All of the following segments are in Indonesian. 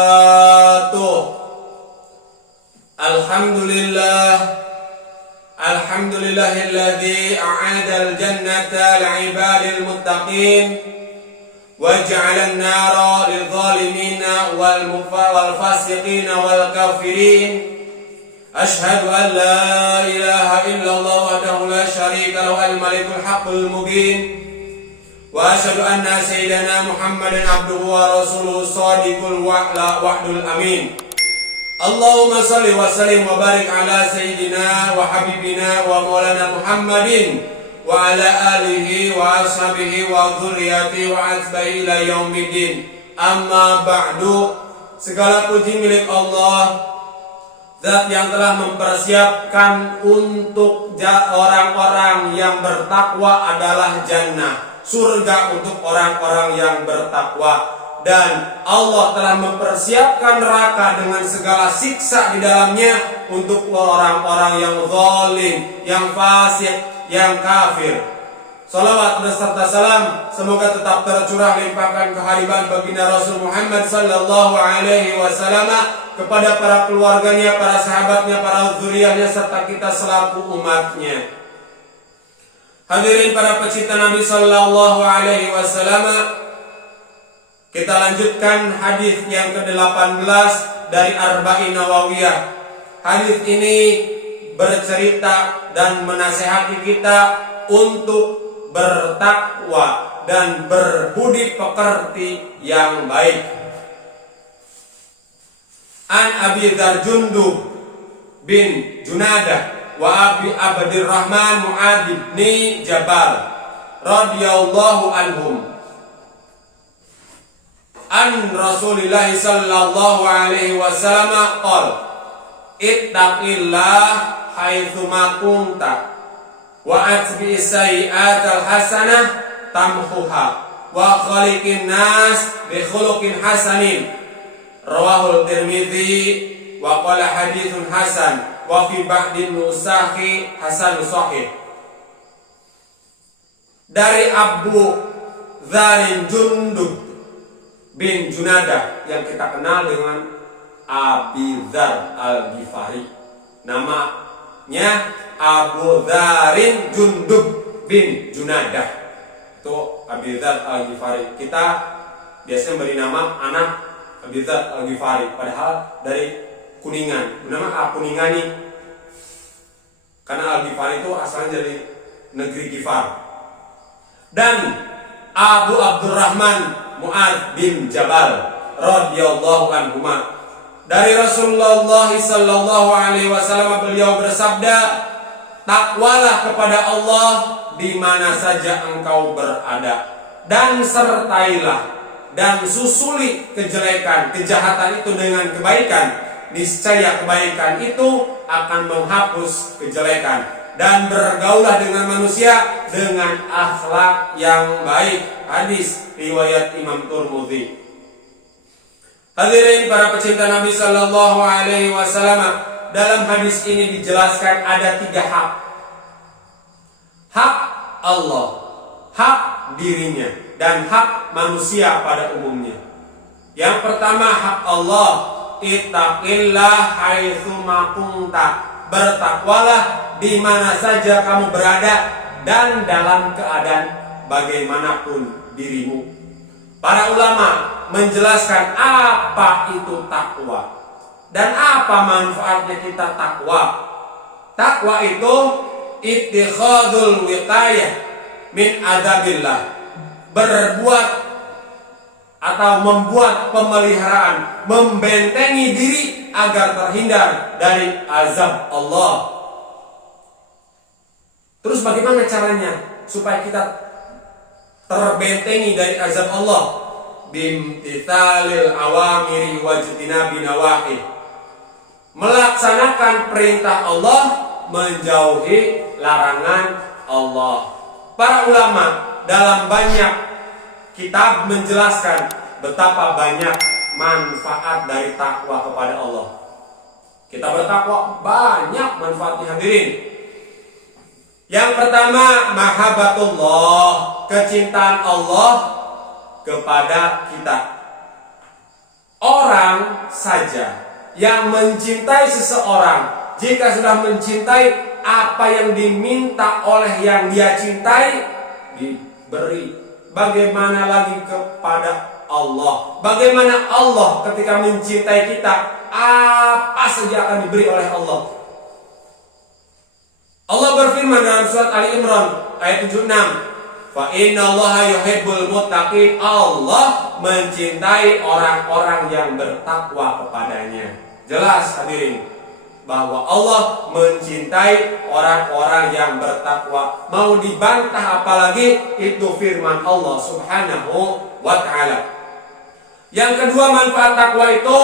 wabarakatuh. Alhamdulillahilladzi a'adal jannata li'ibadil muttaqin waj'alan nara lidh-dhalimina wal fasiqina wal kafirin. Ashhadu an la ilaha illallah wahdahu la syarika lahu al-malikul haqqul mubin. Wa asyhadu anna sayyidana Muhammadan abduhu wa rasuluhu shadiqul wa'dul amin. Allahumma shalli wa sallim wa barik ala sayyidina wa habibina wa maulana Muhammadin wa ala alihi wa ashabihi wa dzurriyyatihi wa atba'i ila yaumiddin. Amma ba'du. Segala puji milik Allah, Zat yang telah mempersiapkan untuk orang-orang yang bertakwa adalah jannah, surga untuk orang-orang yang bertakwa. Dan Allah telah mempersiapkan neraka dengan segala siksa di dalamnya untuk orang-orang yang zalim, yang fasik, yang kafir. Salawat beserta salam semoga tetap tercurah limpahkan kehadiran baginda Rasul Muhammad sallallahu alaihi wasallam kepada para keluarganya, para sahabatnya, para zuriyahnya, serta kita selaku umatnya. Hadirin para pecinta Nabi sallallahu alaihi wasallam, kita lanjutkan hadis yang ke-18 dari Arba'in Nawawiyah. Hadis ini bercerita dan menasihati kita untuk bertakwa dan berbudi pekerti yang baik. An Abi Dzar Jundub bin Junadah wa Abi Abdurrahman Mu'adz bin Jabal radhiyallahu anhum an Rasulillah sallallahu alaihi wasallam qala ittaqillah haitsu ma kunta wa atbi sayyi'atal hasanah tamhuha wa khaliqin nas bi khuluqin hasanin. Rawahul Tirmidzi wa qala haditsun hasan wa fi ba'din nusakhi hasan sahih. Dari Abu Dzar Jundub bin Junadah yang kita kenal dengan Abi Dzar Al-Ghifari, namanya Abu Dzar Jundub bin Junadah, itu Abi Dzar Al-Ghifari. Kita biasanya beri nama anak Abi Dzar Al-Ghifari, padahal dari Kuningan, bernama Kuningani, karena Al-Ghifari itu asalnya dari negeri Ghifar. Dan Abu Abdurrahman Mu'adz bin Jabal radhiyallahu anhuma, dari Rasulullah sallallahu alaihi wasallam, beliau bersabda, takwalah kepada Allah di mana saja engkau berada, dan sertailah dan susuli kejelekan, kejahatan itu dengan kebaikan. Niscaya kebaikan itu akan menghapus kejelekan, dan bergaulah dengan manusia dengan akhlak yang baik. Hadis riwayat Imam Tirmidzi. Hadirin para pecinta Nabi sallallahu alaihi wasallam, dalam hadis ini dijelaskan ada 3 hak. Hak Allah, hak dirinya, dan hak manusia pada umumnya. Yang pertama hak Allah, ittaqillah haitsu ma kunta, bertakwalah di mana saja kamu berada dan dalam keadaan bagaimanapun dirimu. Para ulama menjelaskan apa itu takwa dan apa manfaatnya kita takwa. Takwa itu ittikhadul wiqayah min adzabillah, berbuat atau membuat pemeliharaan, membentengi diri agar terhindar dari azab Allah. Terus bagaimana caranya supaya kita terbentengi dari azab Allah? Bimtithalil awamiri wajtinabi nawahi, melaksanakan perintah Allah, menjauhi larangan Allah. Para ulama dalam banyak kitab menjelaskan betapa banyak manfaat dari takwa kepada Allah. Kita bertakwa banyak manfaatnya, hadirin. Yang pertama, mahabbatullah, kecintaan Allah kepada kita. Orang saja yang mencintai seseorang, jika sudah mencintai, apa yang diminta oleh yang dia cintai diberi. Bagaimana lagi kepada Allah? Bagaimana Allah ketika mencintai kita, apa saja akan diberi oleh Allah. Allah berfirman dalam surat Ali Imran ayat 76, fa innallaha yuhibbul muttaqin. Allah mencintai orang-orang yang bertakwa kepadanya. Jelas hadirin bahwa Allah mencintai orang-orang yang bertakwa. Mau dibantah apalagi, itu firman Allah Subhanahu wa ta'ala. Yang kedua manfaat takwa itu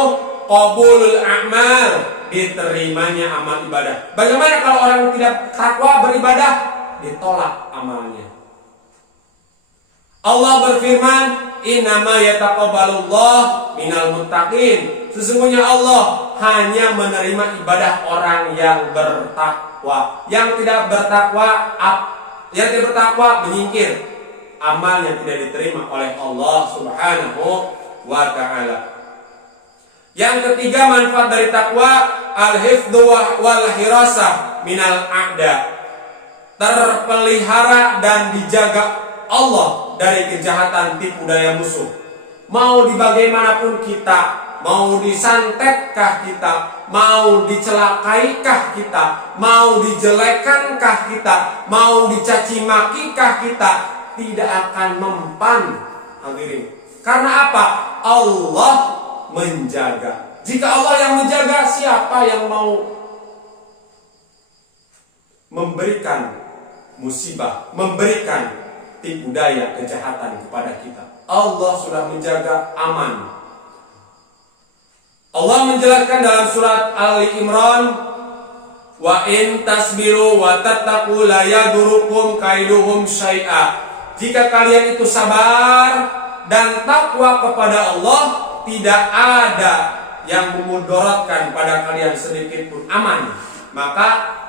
qabulul a'mal, diterimanya amal ibadah. Bagaimana kalau orang tidak takwa beribadah? Ditolak amalnya. Allah berfirman, innama yataqabbalullah minal muttaqin. Sesungguhnya Allah hanya menerima ibadah orang yang bertakwa. Yang tidak bertakwa menyingkir. Amalnya tidak diterima oleh Allah Subhanahu wa ta'ala. Yang ketiga manfaat dari takwa, al-hifdhu wal hirasah minal a'da. Terpelihara dan dijaga Allah dari kejahatan tipu daya musuh. Mau dibagaimanapun kita, mau disantetkah kita, mau dicelakaikah kita, mau dijelekankah kita, mau dicaci makikah kita, tidak akan mempan, hadirin. Karena apa? Allah menjaga. Jika Allah yang menjaga, siapa yang mau memberikan musibah, memberikan tipu daya kejahatan kepada kita? Allah sudah menjaga, aman. Allah menjelaskan dalam surat Ali Imran, wa in tasbiru wa tattaqu la yadurukum kaiduhum syai'a. Jika kalian itu sabar dan takwa kepada Allah, tidak ada yang memudaratkan pada kalian sedikit pun, aman. Maka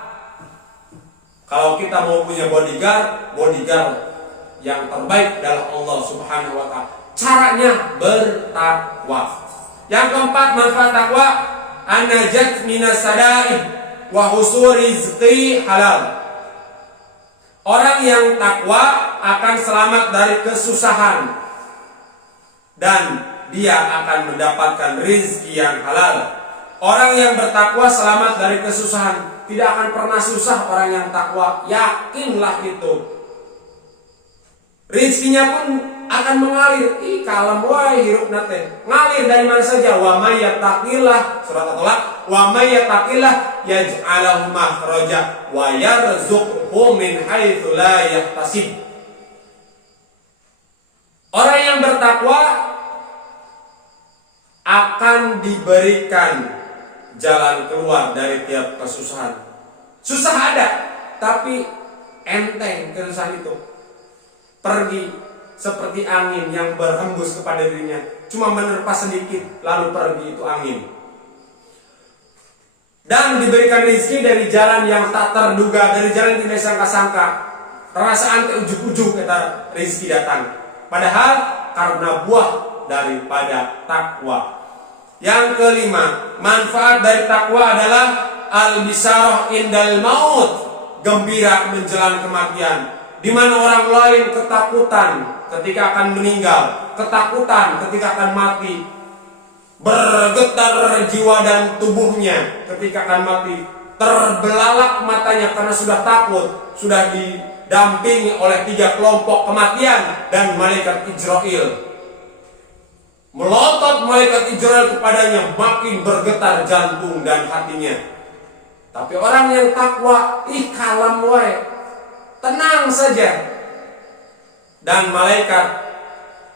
kalau kita mau punya bodyguard yang terbaik adalah Allah Subhanahu wa ta'ala. Caranya bertakwa. Yang keempat manfaat takwa, an-najat minas sada'id wa husul rizqi halal. Orang yang takwa akan selamat dari kesusahan dan dia akan mendapatkan rizki yang halal. Orang yang bertakwa selamat dari kesusahan. Tidak akan pernah susah orang yang takwa. Yakinlah itu. Rizkinya pun akan mengalir. Kalem wae hirup nate. Ngalir dari mana saja. Wa may yattaqillah, surat At-Talaq, wa may yattaqillah yaj'alahu makhraja wa yarzuqhu min haitsu la yahtasib. Orang yang bertakwa akan diberikan jalan keluar dari tiap kesusahan. Susah ada, tapi enteng kesusahan itu. Pergi seperti angin yang berhembus kepada dirinya. Cuma menerpa sedikit, lalu pergi itu angin. Dan diberikan rezeki dari jalan yang tak terduga, dari jalan yang tidak sangka-sangka. Perasaan ujug-ujug kata rezeki datang. Padahal karena buah daripada takwa. Yang kelima, manfaat dari takwa adalah al-bisarah indal maut, gembira menjelang kematian. Di mana orang lain ketakutan ketika akan meninggal, ketakutan ketika akan mati, bergetar jiwa dan tubuhnya ketika akan mati, terbelalak matanya karena sudah takut, sudah didampingi oleh 3 kelompok kematian dan malaikat Israil. Melotot malaikat Israel kepadanya, makin bergetar jantung dan hatinya. Tapi orang yang takwa, kalem wae, tenang saja. Dan malaikat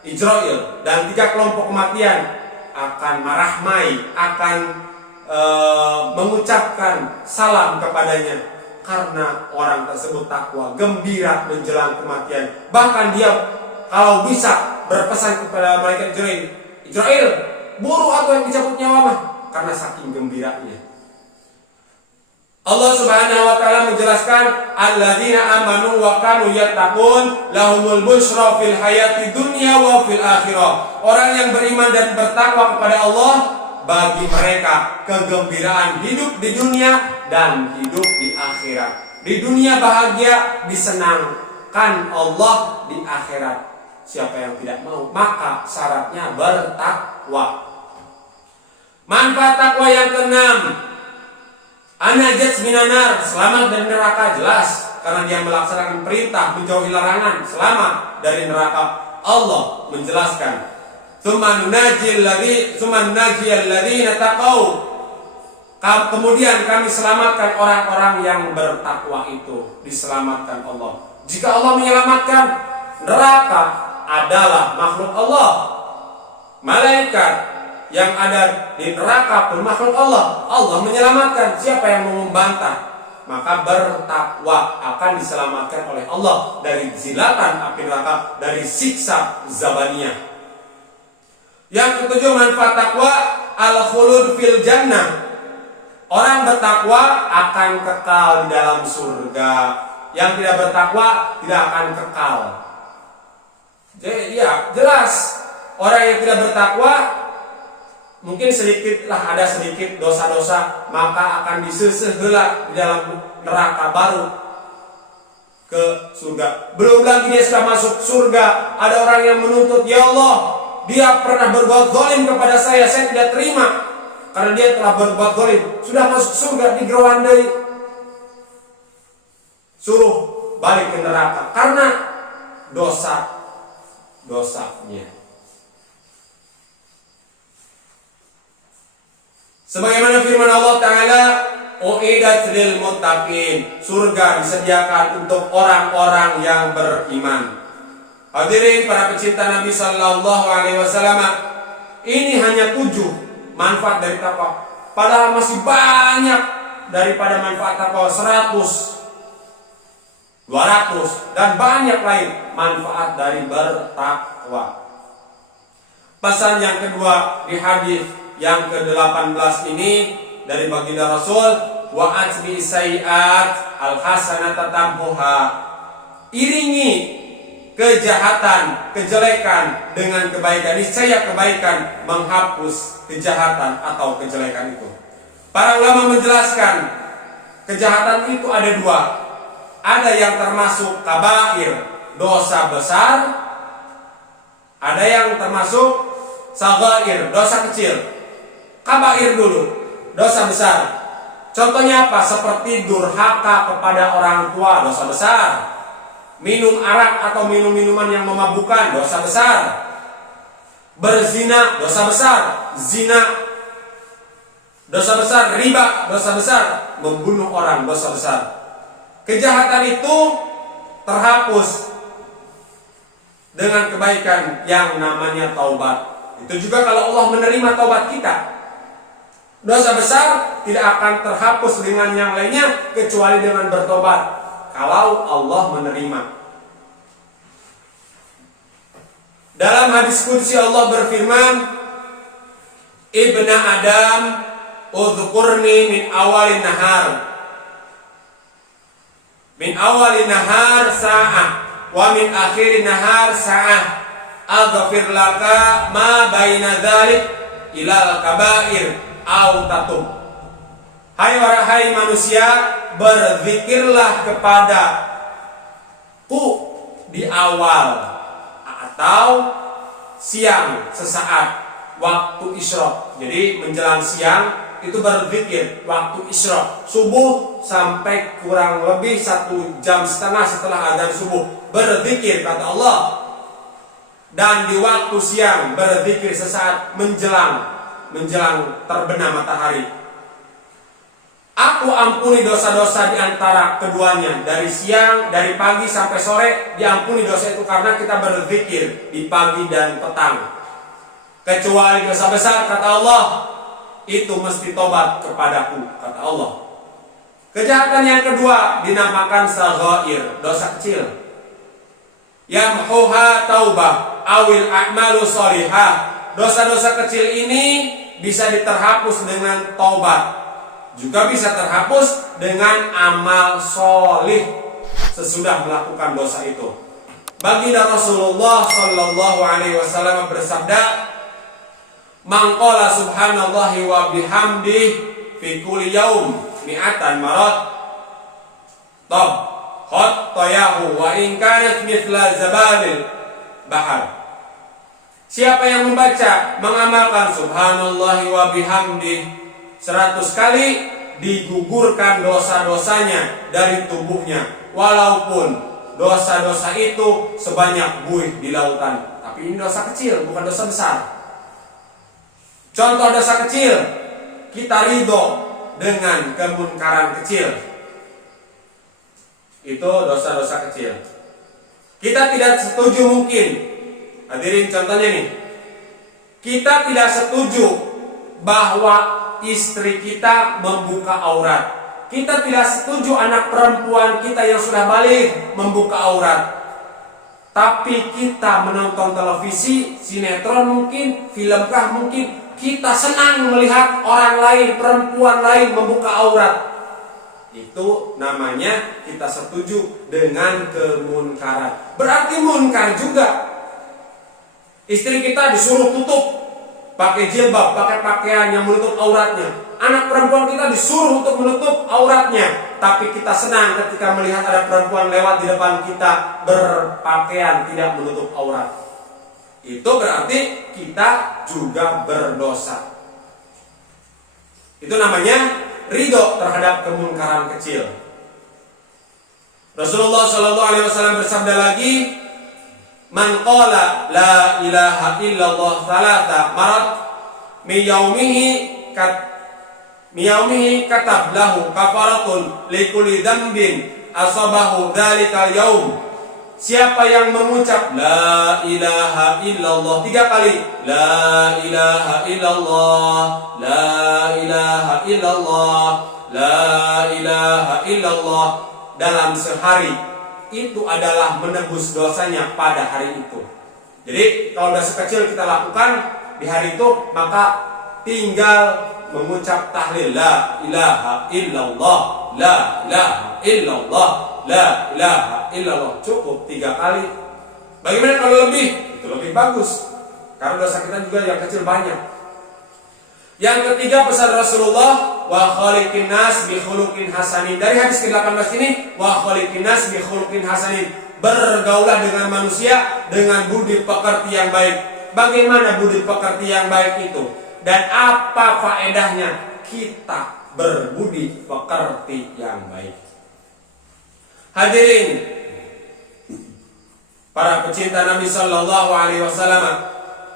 Israel dan 3 kelompok kematian akan marahmai, akan mengucapkan salam kepadanya. Karena orang tersebut takwa, gembira menjelang kematian. Bahkan dia kalau bisa berpesan kepada malaikat Israel, buru atau yang dicabut nyawa mah, karena saking gembiranya. Allah Subhanahu wa ta'ala menjelaskan, alladzina amanu wa kanu yattaqun lahumul busyra fil hayati dunya wa fil akhirah. Orang yang beriman dan bertakwa kepada Allah, bagi mereka kegembiraan hidup di dunia dan hidup di akhirat. Di dunia bahagia, disenangkan Allah, di akhirat siapa yang tidak mau, maka syaratnya bertakwa. Manfaat takwa yang keenam, an-najat minan nar, selamat dari neraka, jelas karena dia melaksanakan perintah, menjauhi larangan, selamat dari neraka. Allah menjelaskan, tsumma nunajjil ladzina taqau, kemudian kami selamatkan orang-orang yang bertakwa itu, diselamatkan Allah. Jika Allah menyelamatkan, neraka adalah makhluk Allah, malaikat yang ada di neraka pun makhluk Allah. Allah menyelamatkan, siapa yang mau membantah? Maka bertakwa akan diselamatkan oleh Allah dari zilatan api neraka, dari siksa zabaniyah. Yang ketujuh, manfaat takwa al-khulud fil jannah. Orang bertakwa akan kekal di dalam surga. Yang tidak bertakwa tidak akan kekal. Jadi ya jelas, orang yang tidak bertakwa mungkin sedikitlah ada sedikit dosa-dosa, maka akan disesehela di dalam neraka baru ke surga. Belum lagi dia sudah masuk surga, ada orang yang menuntut, ya Allah, dia pernah berbuat zalim kepada saya tidak terima karena dia telah berbuat zalim. Sudah masuk surga, digerwandai, suruh balik ke neraka karena dosanya. Sebagaimana firman Allah Ta'ala, u'idat lil muttaqin, surga disediakan untuk orang-orang yang beriman. Hadirin para pecinta Nabi Sallallahu Alaihi Wasallam, ini hanya 7 manfaat dari takwa. Padahal masih banyak daripada manfaat takwa, 100, 200 dan banyak lain manfaat dari bertakwa. Pesan yang kedua di hadis yang ke-18 ini dari baginda Rasul, wa atbi sayiat al-hasanata tamhuha. Iringi kejahatan, kejelekan dengan kebaikan. Niscaya kebaikan menghapus kejahatan atau kejelekan itu. Para ulama menjelaskan, kejahatan itu ada 2. Ada yang termasuk kabair, dosa besar. Ada yang termasuk sagair, dosa kecil. Kabair dulu, dosa besar. Contohnya apa? Seperti durhaka kepada orang tua, dosa besar. Minum arak atau minum minuman yang memabukkan, dosa besar. Berzina, dosa besar. Zina, dosa besar. Riba, dosa besar. Membunuh orang, dosa besar. Kejahatan itu terhapus dengan kebaikan yang namanya taubat. Itu juga kalau Allah menerima taubat kita. Dosa besar tidak akan terhapus dengan yang lainnya kecuali dengan bertobat, kalau Allah menerima. Dalam hadis qudsi Allah berfirman, Ibna Adam, udhkurni min awalin nahar. Min awalin nahar sa'ah, wa min akhirin nahar sa'ah. Aghfir laka ma baina dzalik ilal kabair au tatum. Hai manusia, berzikirlah kepadaku di awal atau siang sesaat waktu isyraq. Jadi menjelang siang itu berzikir waktu isyraq, subuh sampai kurang lebih 1,5 jam setelah azan subuh berzikir kata Allah. Dan di waktu siang berzikir sesaat menjelang terbenam matahari. Aku ampuni dosa-dosa di antara keduanya, dari siang, dari pagi sampai sore diampuni dosa itu karena kita berzikir di pagi dan petang. Kecuali dosa besar kata Allah, itu mesti tobat kepadaku kata Allah. Kejahatan yang kedua dinamakan saghair, dosa kecil. Yamhuha taubah awil a'malu sholihah. Dosa-dosa kecil ini bisa diterhapus dengan taubat, juga bisa terhapus dengan amal solih sesudah melakukan dosa itu. Baginda Rasulullah Sallallahu Alaihi Wasallam bersabda, Man qala subhanallahi wa bihamdihi fi kulli yaum mi'atan marat tab khattayahu wa in kanat mithla zabalil bahar. Siapa yang membaca, mengamalkan subhanallahi wa bihamdihi 100 kali, digugurkan dosa-dosanya dari tubuhnya, walaupun dosa-dosa itu sebanyak buih di lautan. Tapi ini dosa kecil, bukan dosa besar. Contoh dosa kecil, kita ridho dengan kemunkaran kecil. Itu dosa-dosa kecil. Kita tidak setuju mungkin. Hadirin, contohnya nih. Kita tidak setuju bahwa istri kita membuka aurat. Kita tidak setuju anak perempuan kita yang sudah balik membuka aurat. Tapi kita menonton televisi, sinetron mungkin, filmkah mungkin, kita senang melihat orang lain, perempuan lain membuka aurat. Itu namanya kita setuju dengan kemunkaran. Berarti munkar juga. Istri kita disuruh tutup, pakai jilbab, pakai pakaian yang menutup auratnya. Anak perempuan kita disuruh untuk menutup auratnya. Tapi kita senang ketika melihat ada perempuan lewat di depan kita berpakaian tidak menutup aurat. Itu berarti kita juga berdosa. Itu namanya ridho terhadap kemunkaran kecil. Rasulullah SAW bersabda lagi, man qala la ilaha illallah thalatha marat mi yaumihi katab lahu kafaratun likulli dzambin asabahu dzalikal yaum. Siapa yang mengucap la ilaha illallah 3 kali, la ilaha illallah, la ilaha illallah, la ilaha illallah dalam sehari, itu adalah menebus dosanya pada hari itu. Jadi kalau dosa kecil kita lakukan di hari itu, maka tinggal mengucap tahlil la ilaha illallah, la ilaha illallah, la ilaha illallah, cukup 3 kali. Bagaimana kalau lebih? Itu lebih bagus, karena dosa kita juga yang kecil banyak. Yang ketiga pesan Rasulullah, wa khaliqin nas bi khuluqin hasanin. Dari hadis ke-18 ini, wa khaliqin nas bi khuluqin hasanin. Bergaulah dengan manusia dengan budi pekerti yang baik. Bagaimana budi pekerti yang baik itu? Dan apa faedahnya kita berbudi pekerti yang baik? Hadirin, para pecinta Nabi sallallahu alaihi wasallam,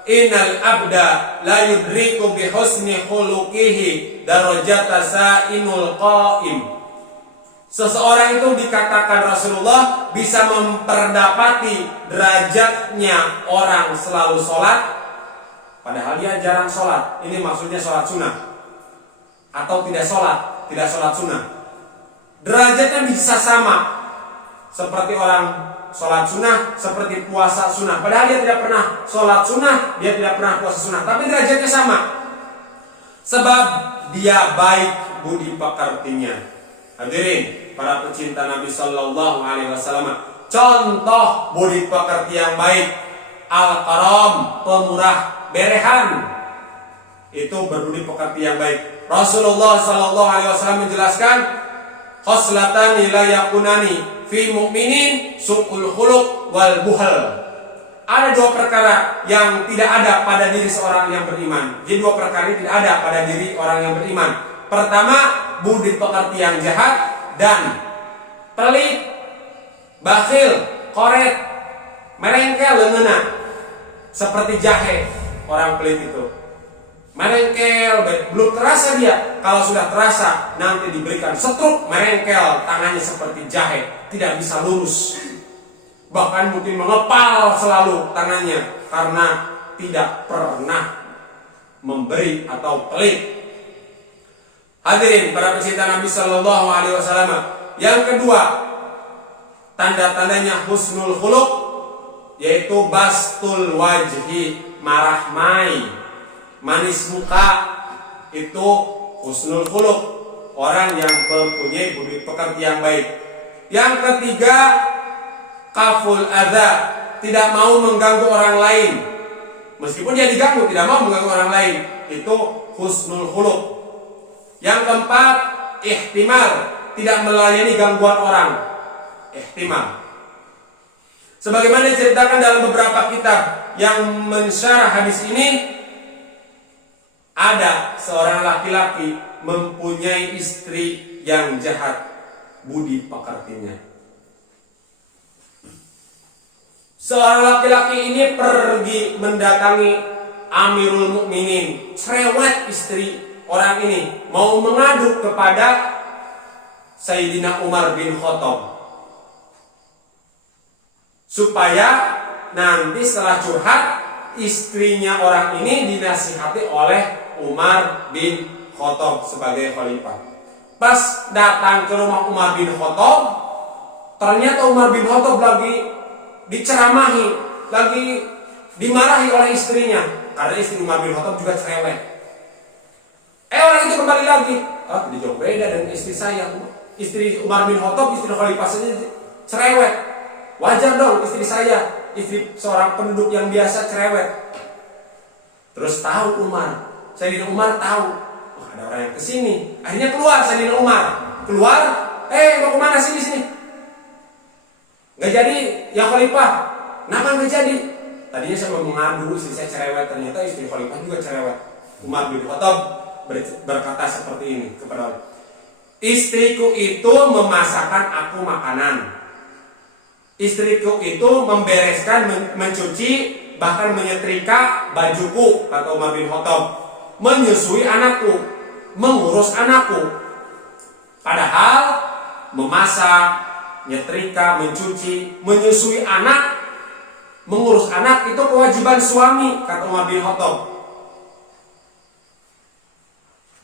innal abda la yudriku bi husni khuluqihi darajata sa'imul qa'im. Seseorang itu dikatakan Rasulullah bisa memperdapati derajatnya orang selalu sholat, padahal dia jarang sholat. Ini maksudnya sholat sunnah atau tidak sholat sunnah. Derajatnya bisa sama seperti orang sholat sunnah, seperti puasa sunnah. Padahal dia tidak pernah sholat sunnah, dia tidak pernah puasa sunnah, tapi derajatnya sama. Sebab dia baik budi pekertinya. Hadirin, para pecinta Nabi Sallallahu Alaihi Wasallam, contoh budi pekerti yang baik, al-karam, pemurah, berehan, itu berbudi pekerti yang baik. Rasulullah Sallallahu Alaihi Wasallam menjelaskan, khoslatan la yakunani fi mu'minin su'ul khuluq wal buhal. Ada 2 perkara yang tidak ada pada diri seorang yang beriman. Jadi 2 perkara ini tidak ada pada diri orang yang beriman. Pertama, budi pekerti yang jahat dan pelit, bakhil, koret, merengkel, leungeuna. Seperti jahe, orang pelit itu. Merengkel, belum terasa dia. Kalau sudah terasa, nanti diberikan setruk, merengkel, tangannya seperti jahe, tidak bisa lurus. Bahkan mungkin mengepal selalu tangannya karena tidak pernah memberi atau pelit. Hadirin, para pecinta Nabi Sallallahu Alaihi Wasallam, yang kedua, tanda-tandanya husnul khuluq, yaitu bastul wajhi, marahmai, manis muka, itu husnul khuluq, orang yang mempunyai budi pekerti yang baik. Yang ketiga, kaful adza, tidak mau mengganggu orang lain. meskipun dia diganggu, tidak mau mengganggu orang lain. Itu husnul khuluq. Yang keempat, ihtimal, tidak melayani gangguan orang. Ihtimal. Sebagaimana diceritakan dalam beberapa kitab yang mensyarah hadis ini, ada seorang laki-laki mempunyai istri yang jahat budi pekertinya. Seorang laki-laki ini pergi mendatangi Amirul Mukminin, cerewet istri orang ini, mau mengadu kepada Sayyidina Umar bin Khattab supaya nanti setelah curhat istrinya orang ini dinasihati oleh Umar bin Khattab sebagai khalifah. Pas datang ke rumah Umar bin Khattab, ternyata Umar bin Khattab lagi diceramahi, lagi dimarahi oleh istrinya, karena istri Umar bin Khattab juga cerewet. Orang itu kembali lagi, jadi jauh beda dengan istri saya. Istri Umar bin Khattab, istri khalifah saja cerewet. Wajar dong istri saya, istri seorang penduduk yang biasa cerewet. Terus tahu Sayyidina Umar tahu, ada orang yang kesini. Akhirnya keluar Sayyidina Umar, keluar, mau kemana sini? Nggak jadi, ya khalifah. Kenapa nggak jadi? Tadinya saya mau mengadu istri saya cerewet, ternyata istri khalifah juga cerewet. Umar bin Khattab berkata seperti ini kepada istriku itu memasakkan aku makanan. Istriku itu membereskan, mencuci, bahkan menyetrika bajuku, kata Umar bin Khattab. Menyusui anakku, mengurus anakku. Padahal memasak, nyetrika, mencuci, menyusui anak, mengurus anak itu kewajiban suami, kata Umar bin Khattab.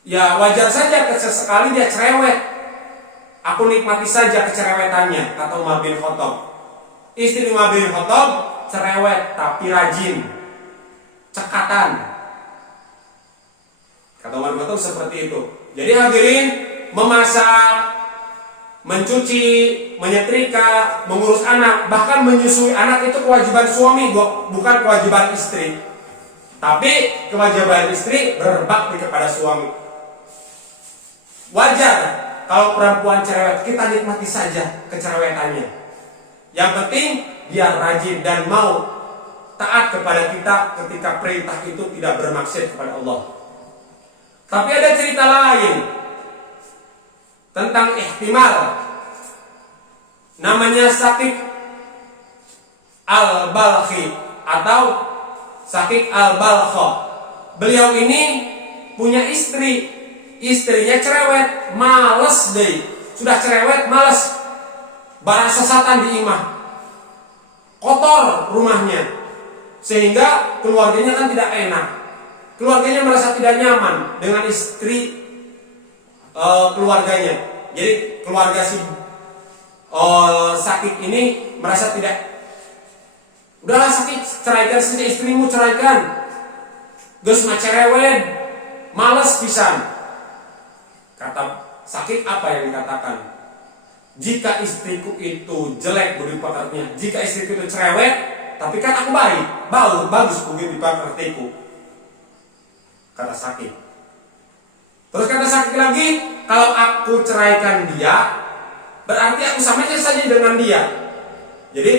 Ya wajar saja sesekali dia cerewet. Aku nikmati saja kecerewetannya, kata Umar bin Khattab. Istri Umar bin Khattab cerewet tapi rajin, cekatan. Kata Umar bin Khattab seperti itu. Jadi hadirin, memasak, mencuci, menyetrika, mengurus anak, bahkan menyusui anak itu kewajiban suami, bukan kewajiban istri. Tapi kewajiban istri berbakti kepada suami. Wajar kalau perempuan cerewet, kita nikmati saja kecerewetannya. Yang penting dia rajin dan mau taat kepada kita ketika perintah itu tidak bermaksud kepada Allah. Tapi ada cerita lain tentang ihtimal. Namanya Shaqiq al-Balkhi atau Shaqiq al-Balkha. Beliau ini punya istri, istrinya cerewet, males deh. Sudah cerewet, males. Barang sesatan di imah, kotor rumahnya, sehingga keluarganya kan tidak enak. Keluarganya merasa tidak nyaman dengan istri keluarganya. Jadi keluarga si Shaqiq ini merasa tidak. Udahlah Shaqiq, ceraikan saja istrimu, ceraikan. Geus mah cerewet, males pisan. Kata Shaqiq apa yang dikatakan? Jika istriku itu jelek budi pekertinya, jika istriku itu cerewet, tapi kan aku baik, bagus budi pekertiku, kata Shaqiq. Terus kata Shaqiq lagi, kalau aku ceraikan dia, berarti aku sama saja dengan dia. Jadi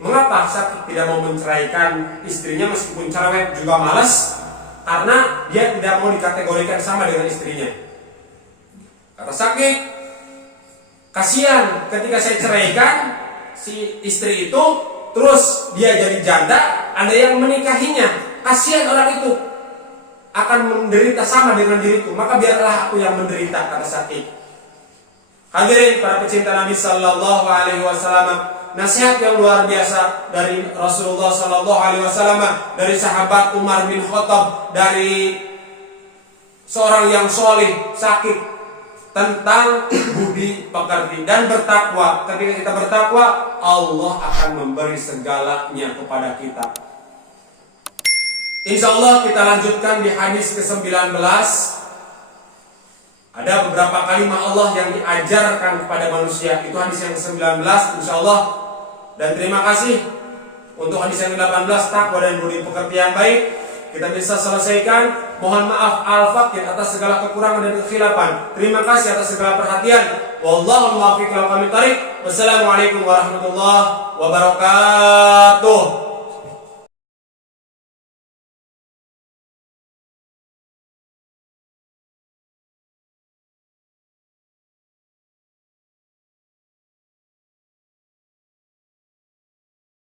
mengapa Shaqiq tidak mau menceraikan istrinya meskipun cerewet juga malas? Karena dia tidak mau dikategorikan sama dengan istrinya. Kata Shaqiq, kasihan ketika saya ceraikan si istri itu, terus dia jadi janda, ada yang menikahinya. Kasihan orang itu akan menderita sama dengan diriku, maka biarlah aku yang menderita, kata Shaqiq. Hadirin para pecinta Nabi Sallallahu Alaihi Wasallam, nasihat yang luar biasa dari Rasulullah Sallallahu Alaihi Wasallam, dari sahabat Umar bin Khattab, dari seorang yang soleh, Shaqiq, tentang budi pekerti dan bertakwa. Ketika kita bertakwa, Allah akan memberi segalanya kepada kita. Insya Allah kita lanjutkan di hadis ke-19. Ada beberapa kalimat Allah yang diajarkan kepada manusia. Itu hadis yang ke-19 insya Allah. Dan terima kasih Untuk hadis yang ke-18, takwa dan budi pekerti yang baik, kita bisa selesaikan. Mohon maaf al-fakir atas segala kekurangan dan kekhilafan. Terima kasih atas segala perhatian. Wallahu muwaffiq ila aqwamit thariq. Wassalamualaikum warahmatullahi wabarakatuh.